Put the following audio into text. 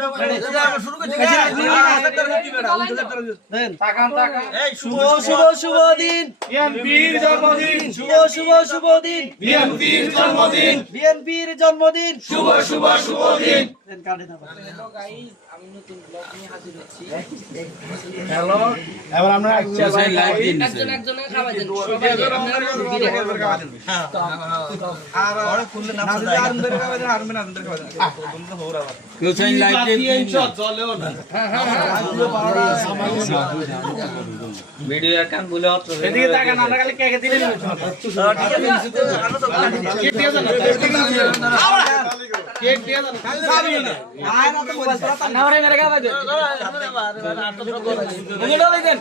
শুরু করছি শুভ দিন বিএনপির জন্মদিন শুভ দিন বিএনপির জন্মদিন বিএনপির জন্মদিন শুভ দিন। আমি নতুন ব্লগ নিয়ে হাজির হচ্ছি। হ্যালো, এবার আমরা লাইভ দিন একজন খাওয়া দেন সবাই আর খুললে না আরমদের খাওয়া দেন আরমদের খাওয়া দেন তো হোর আবার কেউ চাই লাইভ দিন চলেও না ভিডিও কান বলে হচ্ছে এদিকে তাকান আমরা খালি কেকে দিলেন কেক দিয়ে দেন কেক দিয়ে দেন খালি না আর না তো মোবাইল পড়া না রে মেরে খাওয়া দেন মুগেটা দেন